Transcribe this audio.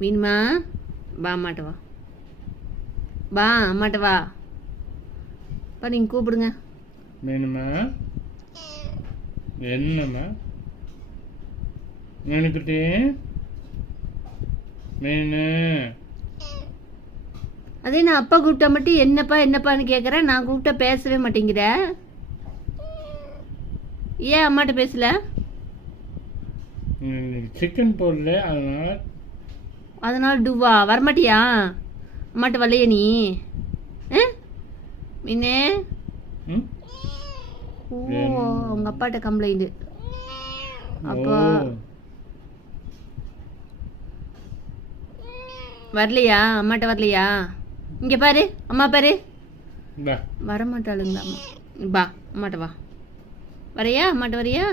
மீனுமா வா அம்மாட்ட வா, வா அம்மாட்ட வா. அப்பா நீங்கள் கூப்பிடுங்க. மீனுமா, என்னம்மா மீனுக்குட்டி, மீனு. அதே நான் அப்பா கூப்பிட்டா மட்டும் என்னப்பா என்னப்பான்னு கேட்குறேன், நான் கூப்பிட்டா பேசவே மாட்டேங்கிற. ஏன் அம்மாட்ட பேசல? சிக்கன் போடல, அதனால டூவா வரமாட்டியா? அம்மாட்ட வரலையே நீ? மீனே, ஓ உங்க அப்பாட்ட கம்ப்ளைண்ட். அப்போ வரலையா? அம்மாட்ட வரலையா? இங்க பாரு, அம்மா பாரு, வரமாட்டாளுங்களா அம்மா. பா அம்மாட்ட வா. வரையா? அம்மாட்ட வரையா?